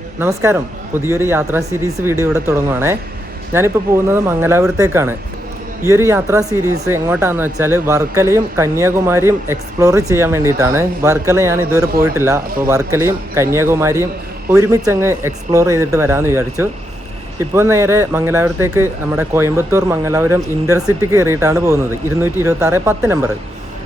നമസ്കാരം. പുതിയൊരു യാത്രാ സീരീസ് വീഡിയോ ഇവിടെ തുടങ്ങുവാണേ. ഞാനിപ്പോൾ പോകുന്നത് മംഗലാപുരത്തേക്കാണ്. ഈ ഒരു യാത്രാ സീരീസ് എങ്ങോട്ടാണെന്ന് വെച്ചാൽ വർക്കലയും കന്യാകുമാരിയും എക്സ്പ്ലോർ ചെയ്യാൻ വേണ്ടിയിട്ടാണ്. വർക്കല ഞാൻ ഇതുവരെ പോയിട്ടില്ല, അപ്പോൾ വർക്കലയും കന്യാകുമാരിയും ഒരുമിച്ചങ്ങ് എക്സ്പ്ലോർ ചെയ്തിട്ട് വരാമെന്ന് വിചാരിച്ചു. ഇപ്പോൾ നേരെ മംഗലാപുരത്തേക്ക് നമ്മുടെ കോയമ്പത്തൂർ മംഗലാപുരം ഇൻ്റർസിറ്റി കയറിയിട്ടാണ് പോകുന്നത്. 226 നമ്പർ.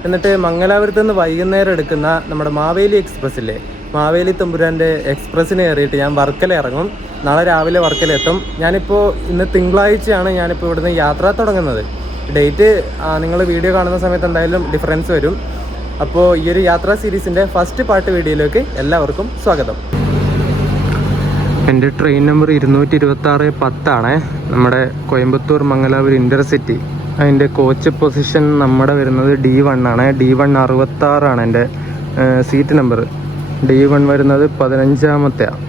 എന്നിട്ട് മംഗലാപുരത്ത് നിന്ന് വൈകുന്നേരം എടുക്കുന്ന നമ്മുടെ മാവേലി എക്സ്പ്രസ് ഇല്ലേ, മാവേലി തമ്പുരാൻ്റെ എക്സ്പ്രസ്സിന് കയറിയിട്ട് ഞാൻ വർക്കല ഇറങ്ങും. നാളെ രാവിലെ വർക്കല എത്തും. ഇന്ന് തിങ്കളാഴ്ചയാണ് ഞാനിപ്പോൾ ഇവിടുന്ന് യാത്ര തുടങ്ങുന്നത്. ഡേറ്റ് നിങ്ങൾ വീഡിയോ കാണുന്ന സമയത്ത് എന്തായാലും ഡിഫറൻസ് വരും. അപ്പോൾ ഈ ഒരു യാത്രാ സീരീസിൻ്റെ ഫസ്റ്റ് പാർട്ട് വീഡിയോയിലേക്ക് എല്ലാവർക്കും സ്വാഗതം. എൻ്റെ ട്രെയിൻ നമ്പർ 226 നമ്മുടെ കോയമ്പത്തൂർ മംഗലാപുരം ഇൻ്റർസിറ്റി. അതിൻ്റെ കോച്ച് പൊസിഷൻ നമ്മുടെ വരുന്നത് D1 ആണ്. D1 66 എൻ്റെ സീറ്റ് നമ്പർ. D1 വരുന്നത് 15ാമത്തെയാണ്.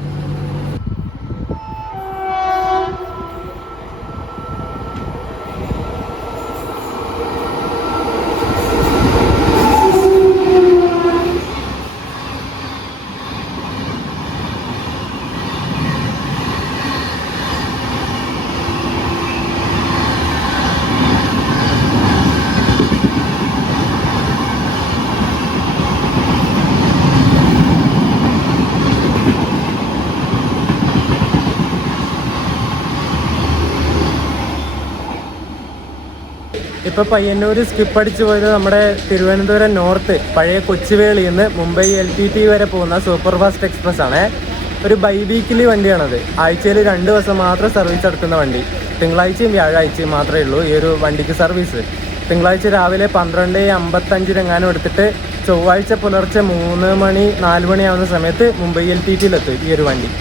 ഇപ്പോൾ പയ്യന്നൂർ സ്കിപ്പ് അടിച്ചു പോയത് നമ്മുടെ തിരുവനന്തപുരം നോർത്ത് പഴയ കൊച്ചുവേളിയിൽ നിന്ന് മുംബൈ LTT വരെ പോകുന്ന സൂപ്പർ ഫാസ്റ്റ് എക്സ്പ്രസ് ആണ്. ഒരു ബൈ വീക്കിലി വണ്ടിയാണത്. ആഴ്ചയിൽ 2 ദിവസം മാത്രം സർവീസ് നടത്തുന്ന വണ്ടി. തിങ്കളാഴ്ചയും വ്യാഴാഴ്ചയും മാത്രമേ ഉള്ളൂ ഈ ഒരു വണ്ടിക്ക് സർവീസ്. തിങ്കളാഴ്ച രാവിലെ 12:55 എടുത്തിട്ട് ചൊവ്വാഴ്ച പുലർച്ചെ 3 മണി 4 മണിയാവുന്ന സമയത്ത് മുംബൈ LTTയിലെത്തും ഈ ഒരു വണ്ടി.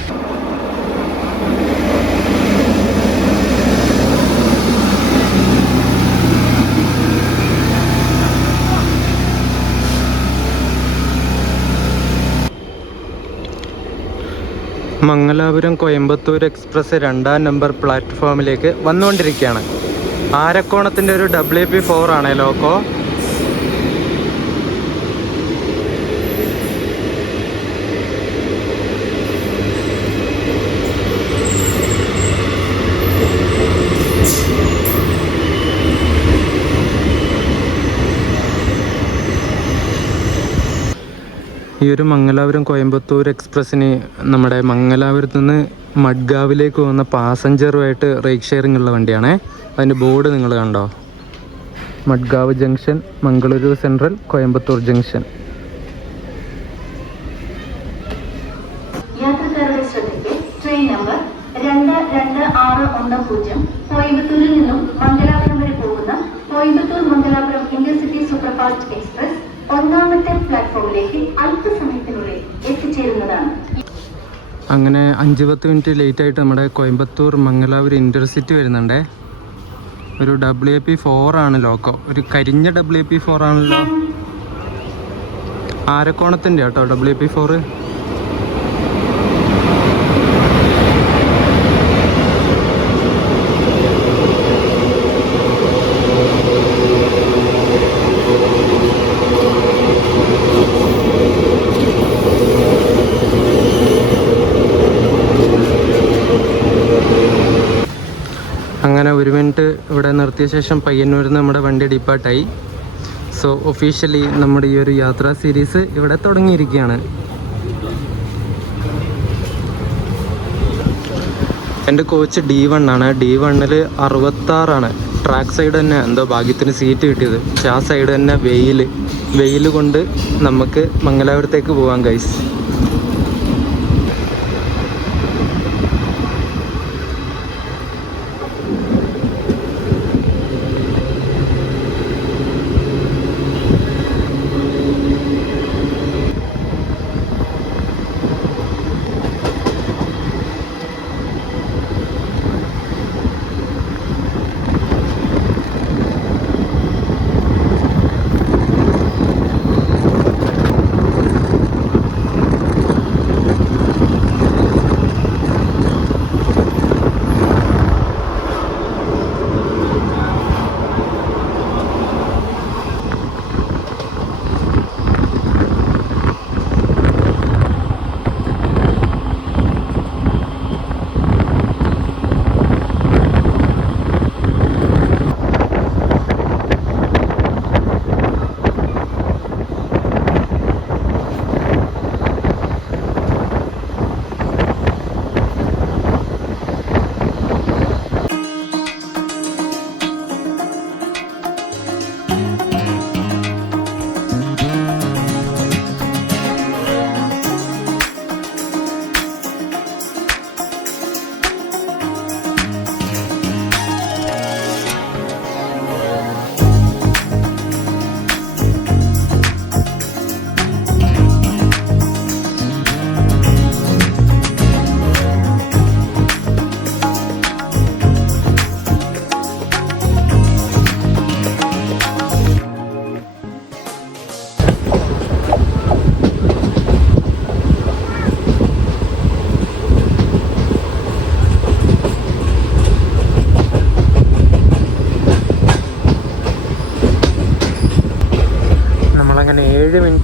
മംഗലാപുരം കോയമ്പത്തൂർ എക്സ്പ്രസ് 2ാം നമ്പർ പ്ലാറ്റ്ഫോമിലേക്ക് വന്നുകൊണ്ടിരിക്കുകയാണ്. ആരക്കോണത്തിൻ്റെ ഒരു WP4 ആണ് ലോക്കോ. ഈ ഒരു മംഗലാപുരം കോയമ്പത്തൂർ എക്സ്പ്രസ്സിന് നമ്മുടെ മംഗലാപുരത്ത് നിന്ന് മഡ്ഗാവിലേക്ക് പോകുന്ന പാസഞ്ചറുമായിട്ട് റേറ്റ് ഷെയറിംഗ് ഉള്ള വണ്ടിയാണ്. അതിൻ്റെ ബോർഡ് നിങ്ങൾ കണ്ടോ? Madgaon junction, Mangaluru central, Coimbatore junction. യാത്രക്കാരുടെ ശ്രദ്ധയ്ക്ക് ട്രെയിൻ നമ്പർ 22610 കോയമ്പത്തൂരിൽ നിന്നും മംഗലാപുരം വരെ പോകുന്ന Coimbatore Mangalapuram intercity superfast express 1ാമത്തെ പ്ലാറ്റ്ഫോമിലേക്ക് അല്പസമയത്തിനുള്ളിൽ എത്തിച്ചേരുന്നതാണ്. അങ്ങനെ 5-10 മിനിറ്റ് ലേറ്റായിട്ട് നമ്മുടെ കോയമ്പത്തൂർ മംഗലാപുരം ഇൻ്റർസിറ്റി വരുന്നുണ്ട്. ഒരു WP4 ആണ് ലോക്കോ. ഒരു കരിഞ്ഞ WP4 ആണല്ലോ. ആരക്കോണത്തിൻ്റെ കേട്ടോ WP4. അങ്ങനെ 1 മിനിറ്റ് ഇവിടെ നിർത്തിയ ശേഷം പയ്യന്നൂരിൽ നിന്ന് നമ്മുടെ വണ്ടി ഡിപ്പാർട്ടായി. സോ ഒഫീഷ്യലി നമ്മുടെ ഈ ഒരു യാത്രാ സീരീസ് ഇവിടെ തുടങ്ങിയിരിക്കുകയാണ്. എൻ്റെ കോച്ച് D1 ആണ്. D1-ൽ 66. ട്രാക്ക് സൈഡ് തന്നെ എന്തോ ഭാഗ്യത്തിന് സീറ്റ് കിട്ടിയത്. പക്ഷെ ആ സൈഡ് തന്നെ വെയിൽ കൊണ്ട് നമുക്ക് മംഗലാപുരത്തേക്ക് പോകാം ഗൈസ്.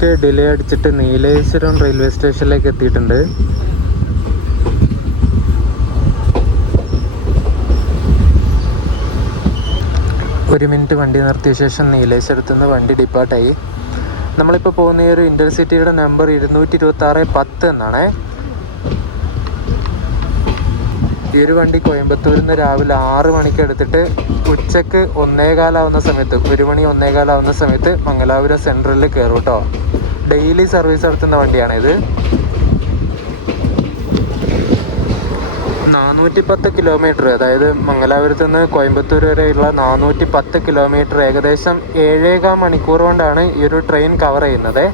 മിനിറ്റ് ഡിലേ അടിച്ചിട്ട് നീലേശ്വരം റെയിൽവേ സ്റ്റേഷനിലേക്ക് എത്തിയിട്ടുണ്ട്. ഒരു മിനിറ്റ് വണ്ടി നിർത്തിയ ശേഷം നീലേശ്വരത്ത് നിന്ന് വണ്ടി ഡിപ്പാർട്ടായി. നമ്മളിപ്പോൾ പോകുന്ന ഈ ഒരു ഇൻ്റർസിറ്റിയുടെ നമ്പർ 226-10 എന്നാണ്. ഈ ഒരു വണ്ടി കോയമ്പത്തൂരിൽ നിന്ന് രാവിലെ 6 മണിക്ക് എടുത്തിട്ട് ഉച്ചക്ക് 1:15 സമയത്ത് 1 മണി 1:15 സമയത്ത് മംഗലാപുരം സെൻട്രലിൽ കയറും കേട്ടോ. ഡെയിലി സർവീസ് നടത്തുന്ന വണ്ടിയാണിത്. 410 കിലോമീറ്റർ, അതായത് മംഗലാപുരത്ത് നിന്ന് കോയമ്പത്തൂർ വരെയുള്ള 410 കിലോമീറ്റർ ഏകദേശം 7.25 മണിക്കൂർ കൊണ്ടാണ് ഈ ഒരു ട്രെയിൻ കവർ ചെയ്യുന്നത്.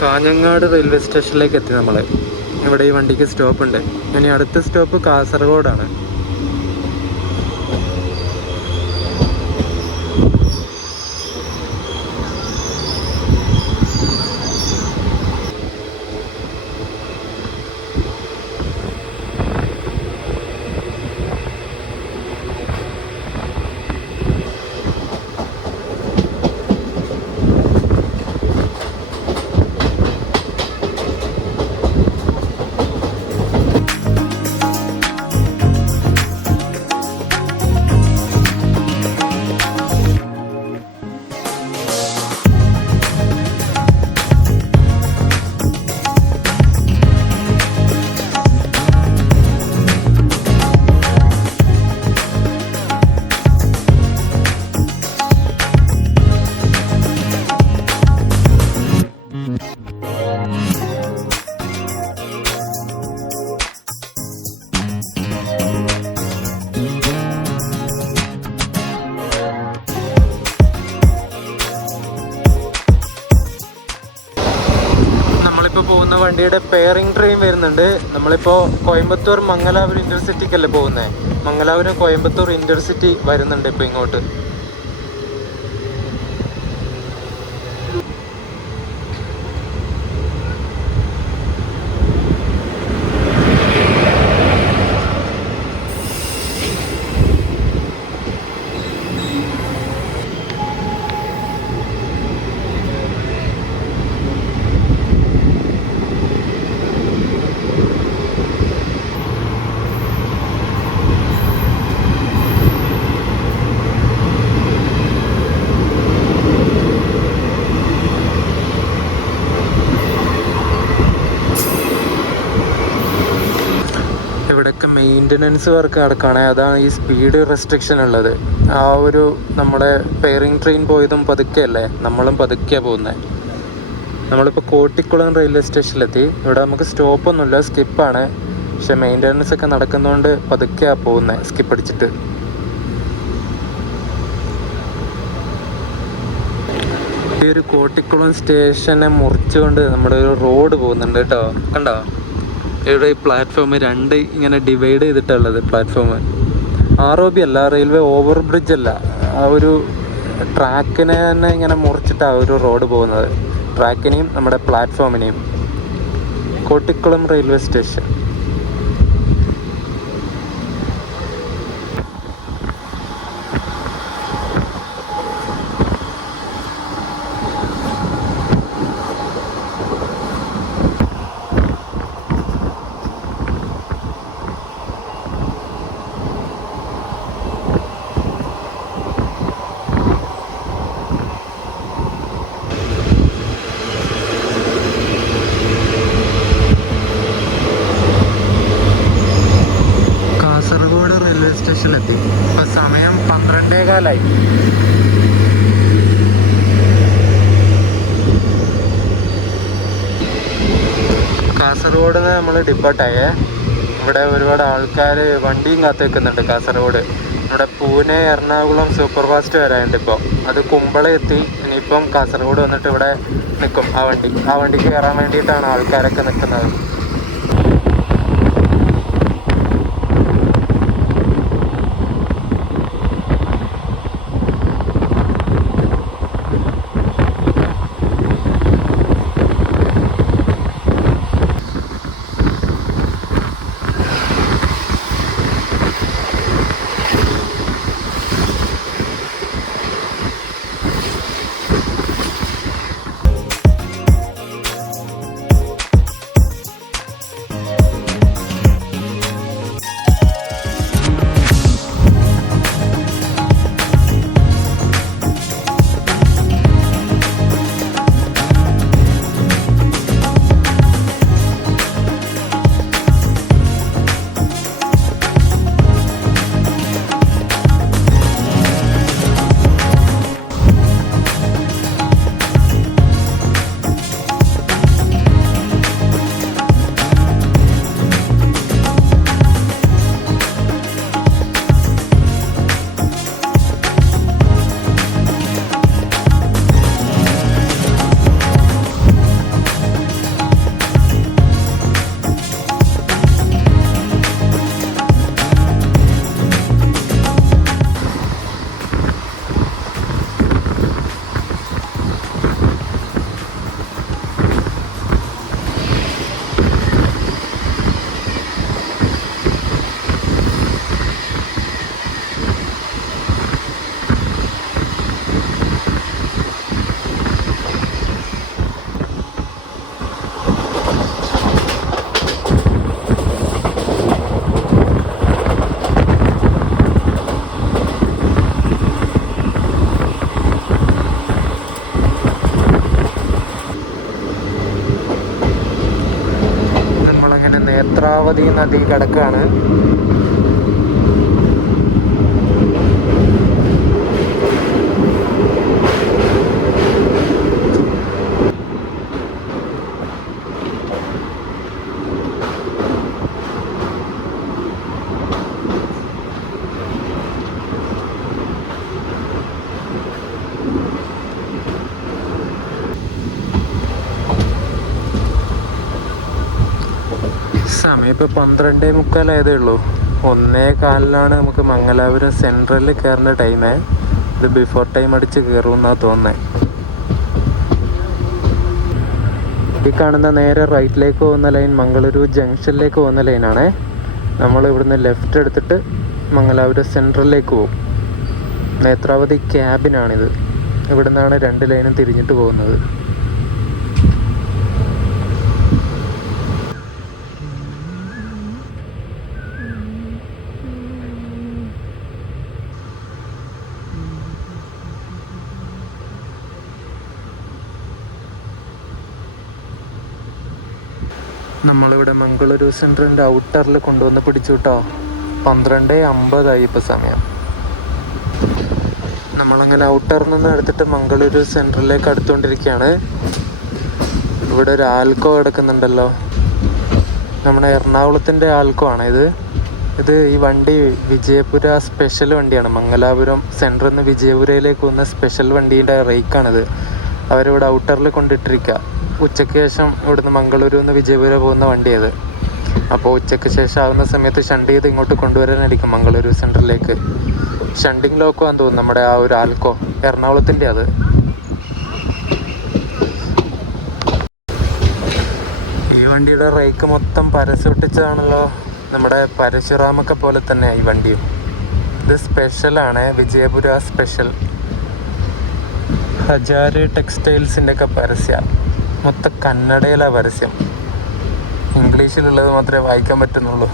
കാഞ്ഞങ്ങാട് റെയിൽവേ സ്റ്റേഷനിലേക്ക് എത്തി നമ്മൾ. ഇവിടെ ഈ വണ്ടിക്ക് സ്റ്റോപ്പ് ഉണ്ട്. ഇനി അടുത്ത സ്റ്റോപ്പ് കാസർഗോഡാണ്. പോകുന്ന വണ്ടിയുടെ പെയറിംഗ് ട്രെയിൻ വരുന്നുണ്ട്. നമ്മളിപ്പോൾ കോയമ്പത്തൂർ മംഗലാപുരം ഇൻ്റർസിറ്റിക്കല്ലേ പോകുന്നത്. മംഗലാപുരം കോയമ്പത്തൂർ ഇൻ്റർസിറ്റി വരുന്നുണ്ട് ഇപ്പോൾ ഇങ്ങോട്ട്. ഇവിടെയൊക്കെ മെയിൻ്റനൻസ് വർക്ക് നടക്കുകയാണ്. അതാണ് ഈ സ്പീഡ് റെസ്ട്രിക്ഷൻ ഉള്ളത്. ആ ഒരു നമ്മുടെ പെയറിംഗ് ട്രെയിൻ പോയതും പതുക്കെയല്ലേ, നമ്മളും പതുക്കെയാണ് പോകുന്നത്. നമ്മളിപ്പോൾ കോട്ടിക്കുളം റെയിൽവേ സ്റ്റേഷനിലെത്തി. ഇവിടെ നമുക്ക് സ്റ്റോപ്പൊന്നുമില്ല, സ്കിപ്പാണ്. പക്ഷെ മെയിൻ്റനൻസ് ഒക്കെ നടക്കുന്നതുകൊണ്ട് പതുക്കെയാണ് പോകുന്നത്, സ്കിപ്പ് അടിച്ചിട്ട്. ഈ ഒരു കോട്ടിക്കുളം സ്റ്റേഷനെ മുറിച്ചുകൊണ്ട് നമ്മുടെ ഒരു റോഡ് പോകുന്നുണ്ട് കേട്ടോ. കണ്ടോ, ഇവിടെ ഈ പ്ലാറ്റ്ഫോം 2 ഇങ്ങനെ ഡിവൈഡ് ചെയ്തിട്ടുള്ളത്. പ്ലാറ്റ്ഫോം ROB അല്ല, റെയിൽവേ ഓവർ ബ്രിഡ്ജ് അല്ല. ആ ഒരു ട്രാക്കിനെ തന്നെ ഇങ്ങനെ മുറിച്ചിട്ടാണ് ഒരു റോഡ് പോകുന്നത്. ട്രാക്കിനെയും നമ്മുടെ പ്ലാറ്റ്ഫോമിനെയും. Kottikulam railway station. സ്റ്റേഷനിലെത്തി. ഇപ്പം സമയം 12:15. കാസർഗോഡ് നിന്ന് നമ്മൾ ഡിപ്പാർട്ടായേ. ഇവിടെ ഒരുപാട് ആൾക്കാർ വണ്ടിയും കാത്തു വെക്കുന്നുണ്ട് കാസർഗോഡ്. ഇവിടെ പൂനെ എറണാകുളം സൂപ്പർ ഫാസ്റ്റ് വരാനുണ്ട് ഇപ്പോൾ. അത് കുമ്പള എത്തി. ഇനിയിപ്പം കാസർഗോഡ് വന്നിട്ട് ഇവിടെ നിൽക്കും ആ വണ്ടിക്ക് കയറാൻ വേണ്ടിയിട്ടാണ് ആൾക്കാരൊക്കെ നിൽക്കുന്നത്. നേത്രാവതി നദി കിടക്കാണ്. സമയം ഇപ്പോൾ 12:45 ആയതേ ഉള്ളൂ. 1:15 നമുക്ക് മംഗലാപുരം സെൻട്രലിൽ കയറേണ്ട ടൈമേ. ഇത് ബിഫോർ ടൈം അടിച്ച് കയറുമെന്നാണ് തോന്നുന്നത്. ഈ കാണുന്ന നേരെ റൈറ്റിലേക്ക് പോകുന്ന ലൈൻ മംഗളൂരു ജംഗ്ഷനിലേക്ക് പോകുന്ന ലൈനാണ്. നമ്മൾ ഇവിടുന്ന് ലെഫ്റ്റ് എടുത്തിട്ട് മംഗലാപുരം സെൻട്രലിലേക്ക് പോകും. നേത്രാവതി ക്യാബിനാണിത്. ഇവിടെ നിന്നാണ് 2 ലൈനും തിരിഞ്ഞിട്ട് പോകുന്നത്. നമ്മളിവിടെ മംഗളൂരു സെൻട്രലിൻ്റെ ഔട്ടറിൽ കൊണ്ടുവന്ന് പിടിച്ചു കേട്ടോ. 12:50 ഇപ്പോൾ സമയം. നമ്മളങ്ങനെ ഔട്ടറിൽ നിന്ന് എടുത്തിട്ട് മംഗളൂരു സെൻട്രലിലേക്ക് അടുത്തുകൊണ്ടിരിക്കുകയാണ്. ഇവിടെ ഒരു ആൽക്കോ കിടക്കുന്നുണ്ടല്ലോ. നമ്മുടെ എറണാകുളത്തിൻ്റെ ആൽക്കോ ആണ് ഇത് ഈ വണ്ടി വിജയപുര സ്പെഷ്യൽ വണ്ടിയാണ്. മംഗലാപുരം സെൻട്രലിൽ നിന്ന് വിജയപുരയിലേക്ക് പോകുന്ന സ്പെഷ്യൽ വണ്ടീൻ്റെ റേക്കാണിത്. അവരിവിടെ ഔട്ടറിൽ കൊണ്ടിട്ടിരിക്കുക. ഉച്ചയ്ക്ക് ശേഷം ഇവിടുന്ന് മംഗളൂരു നിന്ന് വിജയപുര പോകുന്ന വണ്ടിയത്. അപ്പോൾ ഉച്ചയ്ക്ക് ശേഷം ആകുന്ന സമയത്ത് ഷണ്ട് ചെയ്ത് ഇങ്ങോട്ട് കൊണ്ടുവരാനായിരിക്കും മംഗളൂരു സെൻട്രലിലേക്ക്. ഷണ്ടിങ് ലോക്കോ ആണെന്ന് തോന്നുന്നു നമ്മുടെ ആ ഒരു ആൽക്കോ, എറണാകുളത്തിൻ്റെ അത്. ഈ വണ്ടിയുടെ റേക്ക് മൊത്തം പരസ്യൊട്ടിച്ചതാണല്ലോ. നമ്മുടെ പരശുറാമൊക്കെ പോലെ തന്നെ ഈ വണ്ടിയും. ഇത് സ്പെഷ്യലാണ്, വിജയപുര സ്പെഷ്യൽ. ഹജാര് ടെക്സ്റ്റൈൽസിൻ്റെ ഒക്കെ പരസ്യ. മൊത്തം കന്നഡയിലാണ് പരസ്യം. ഇംഗ്ലീഷിലുള്ളത് മാത്രമേ വായിക്കാൻ പറ്റുന്നുള്ളൂ.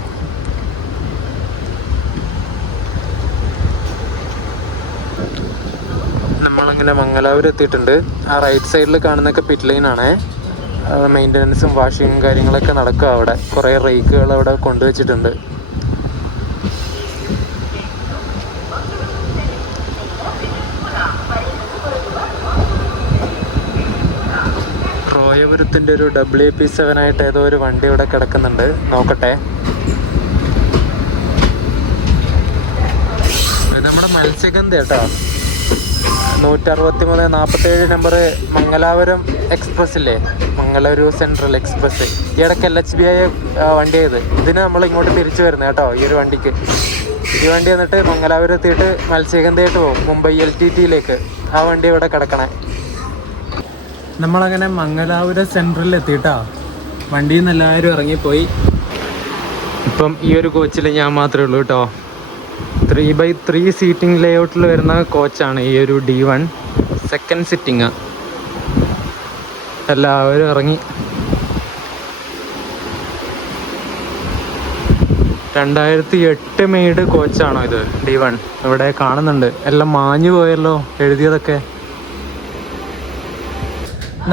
നമ്മളങ്ങനെ മംഗലാപുരം എത്തിയിട്ടുണ്ട്. ആ റൈറ്റ് സൈഡിൽ കാണുന്നൊക്കെ പിറ്റ് ലൈനാണ്. മെയിൻ്റനൻസും വാഷിങ്ങും കാര്യങ്ങളൊക്കെ നടക്കുക അവിടെ. കുറേ റേക്കുകൾ അവിടെ കൊണ്ടുവച്ചിട്ടുണ്ട്. റോയപുരത്തിൻ്റെ ഒരു WP7 ആയിട്ട് ഏതോ ഒരു വണ്ടി ഇവിടെ കിടക്കുന്നുണ്ട്. നോക്കട്ടെ. നമ്മുടെ മത്സ്യഗന്ധ കേട്ടോ 163-47 നമ്പർ മംഗലാപുരം എക്സ്പ്രസ് ഇല്ലേ, മംഗളൂരു സെൻട്രൽ എക്സ്പ്രസ്. ഈ ഇടയ്ക്ക് LHBI വണ്ടിയായത്. ഇതിന് നമ്മൾ ഇങ്ങോട്ട് തിരിച്ചു വരുന്നത് കേട്ടോ. ഈ ഒരു വണ്ടിക്ക് ഈ വണ്ടി വന്നിട്ട് മംഗലാപുരം എത്തിയിട്ട് മത്സ്യഗന്ധയായിട്ട് പോകും മുംബൈ LTTയിലേക്ക്. ആ വണ്ടി ഇവിടെ കിടക്കണേ. നമ്മളങ്ങനെ മംഗലാപുരം സെൻട്രലിൽ എത്തിയിട്ടാ. വണ്ടിയിൽ നിന്ന് എല്ലാവരും ഇറങ്ങിപ്പോയി. ഇപ്പം ഈ ഒരു കോച്ചിൽ ഞാൻ മാത്രമേ ഉള്ളൂ കേട്ടോ. 3x3 സീറ്റിംഗ് ലേഔട്ടിൽ വരുന്ന കോച്ചാണ് ഈ ഒരു D1 സെക്കൻഡ് സിറ്റിങ്. എല്ലാവരും ഇറങ്ങി. 2008 മെയ്ഡ് കോച്ചാണോ ഇത് D1? ഇവിടെ കാണുന്നുണ്ട്. എല്ലാം മാഞ്ഞു പോയല്ലോ എഴുതിയതൊക്കെ.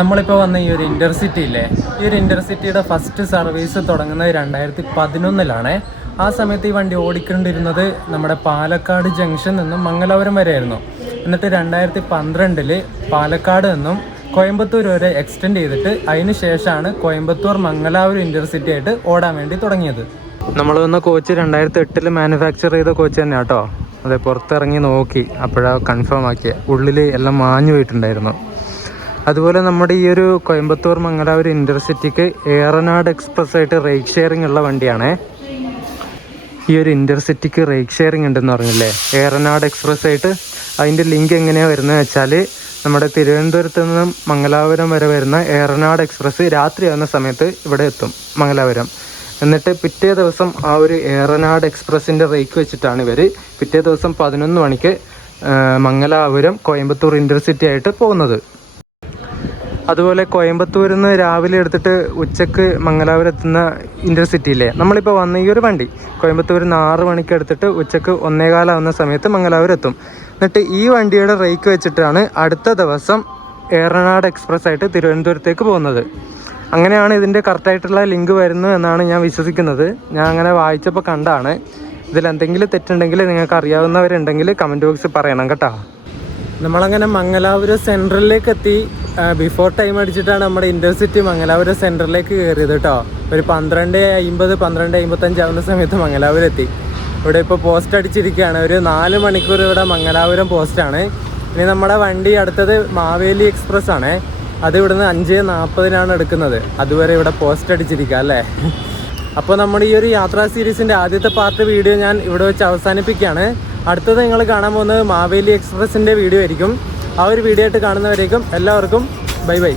നമ്മളിപ്പോൾ വന്ന ഈ ഒരു ഇൻ്റർസിറ്റി ഇല്ലേ, ഈ ഒരു ഇൻ്റർസിറ്റിയുടെ ഫസ്റ്റ് സർവീസ് തുടങ്ങുന്നത് 2011 ആ സമയത്ത് ഈ വണ്ടി ഓടിക്കൊണ്ടിരുന്നത് നമ്മുടെ പാലക്കാട് ജംഗ്ഷൻ നിന്നും മംഗലാപുരം വരെയായിരുന്നു. എന്നിട്ട് 2012 പാലക്കാട് നിന്നും കോയമ്പത്തൂർ വരെ എക്സ്റ്റെൻഡ് ചെയ്തിട്ട് അതിന് ശേഷമാണ് കോയമ്പത്തൂർ മംഗലാപുരം ഇൻ്റർസിറ്റി ആയിട്ട് ഓടാൻ വേണ്ടി തുടങ്ങിയത്. നമ്മൾ വന്ന കോച്ച് 2008 മാനുഫാക്ചർ ചെയ്ത കോച്ച് തന്നെ കേട്ടോ. അതെ, പുറത്തിറങ്ങി നോക്കി അപ്പോഴാണ് കൺഫേം ആക്കിയത്. ഉള്ളിൽ എല്ലാം മാഞ്ഞു പോയിട്ടുണ്ടായിരുന്നു. അതുപോലെ നമ്മുടെ ഈ ഒരു കോയമ്പത്തൂർ മംഗലാപുരം ഇൻ്റർസിറ്റിക്ക് ഏറനാട് എക്സ്പ്രസ് ആയിട്ട് റേറ്റ് ഷെയറിംഗ് ഉള്ള വണ്ടിയാണ്. ഈ ഒരു ഇൻ്റർസിറ്റിക്ക് റേറ്റ് ഷെയറിംഗ് ഉണ്ടെന്ന് പറഞ്ഞില്ലേ, ഏറനാട് എക്സ്പ്രസ് ആയിട്ട്. അതിൻ്റെ ലിങ്ക് എങ്ങനെയാണ് വരുന്നത് വെച്ചാൽ, നമ്മുടെ തിരുവനന്തപുരത്ത് നിന്നും മംഗലാപുരം വരെ വരുന്ന ഏറനാട് എക്സ്പ്രസ് രാത്രി ആവുന്ന സമയത്ത് ഇവിടെ എത്തും മംഗലാപുരം. എന്നിട്ട് പിറ്റേ ദിവസം ആ ഒരു ഏറനാട് എക്സ്പ്രസിൻ്റെ റേറ്റ് വെച്ചിട്ടാണ് ഇവർ പിറ്റേ ദിവസം 11 മണിക്ക് മംഗലാപുരം കോയമ്പത്തൂർ ഇൻ്റർസിറ്റി ആയിട്ട് പോകുന്നത്. അതുപോലെ കോയമ്പത്തൂരിൽ നിന്ന് രാവിലെ എടുത്തിട്ട് ഉച്ചക്ക് മംഗലാപുരം എത്തുന്ന ഇൻ്റർസിറ്റിയില്ലേ, നമ്മളിപ്പോൾ വന്ന ഈ ഒരു വണ്ടി കോയമ്പത്തൂരിൽ നിന്ന് 6 മണിക്ക് എടുത്തിട്ട് ഉച്ചക്ക് 1:15 ആവുന്ന സമയത്ത് മംഗലാപുരം എത്തും. എന്നിട്ട് ഈ വണ്ടിയുടെ റേറ്റ് വെച്ചിട്ടാണ് അടുത്ത ദിവസം ഏറനാട് എക്സ്പ്രസ് ആയിട്ട് തിരുവനന്തപുരത്തേക്ക് പോകുന്നത്. അങ്ങനെയാണ് ഇതിൻ്റെ കറക്റ്റായിട്ടുള്ള ലിങ്ക് വരുന്നത് എന്നാണ് ഞാൻ വിശ്വസിക്കുന്നത്. ഞാൻ അങ്ങനെ വായിച്ചപ്പോൾ കണ്ടാണ്. ഇതിലെന്തെങ്കിലും തെറ്റുണ്ടെങ്കിൽ നിങ്ങൾക്ക് അറിയാവുന്നവരുണ്ടെങ്കിൽ കമൻറ്റ് ബോക്സിൽ പറയണം കേട്ടോ. നമ്മളങ്ങനെ മംഗലാപുരം സെൻട്രലിലേക്ക് എത്തി. ബിഫോർ ടൈം അടിച്ചിട്ടാണ് നമ്മുടെ ഇൻ്റർസിറ്റി മംഗലാപുരം സെൻട്രലിലേക്ക് കയറിയത് കേട്ടോ. ഒരു 12:50 12:55 ആവുന്ന സമയത്ത് മംഗലാപുരം എത്തി. ഇവിടെ ഇപ്പോൾ പോസ്റ്റ് അടിച്ചിരിക്കുകയാണ്. ഒരു 4 മണിക്കൂർ ഇവിടെ മംഗലാപുരം പോസ്റ്റാണ്. ഇനി നമ്മുടെ വണ്ടി അടുത്തത് മാവേലി എക്സ്പ്രസ് ആണ്. അത് ഇവിടുന്ന് 5:40 എടുക്കുന്നത്. അതുവരെ ഇവിടെ പോസ്റ്റ് അടിച്ചിരിക്കുക അല്ലേ. അപ്പോൾ നമ്മുടെ ഈ ഒരു യാത്രാ സീരീസിൻ്റെ ആദ്യത്തെ പാർട്ട് വീഡിയോ ഞാൻ ഇവിടെ വെച്ച് അവസാനിപ്പിക്കുകയാണ്. അടുത്തത് നിങ്ങൾ കാണാൻ പോകുന്നത് മാവേലി എക്സ്പ്രസിൻ്റെ വീഡിയോ ആയിരിക്കും. ആ ഒരു വീഡിയോ ആയിട്ട് കാണുന്നവരേക്കും എല്ലാവർക്കും ബൈ ബൈ.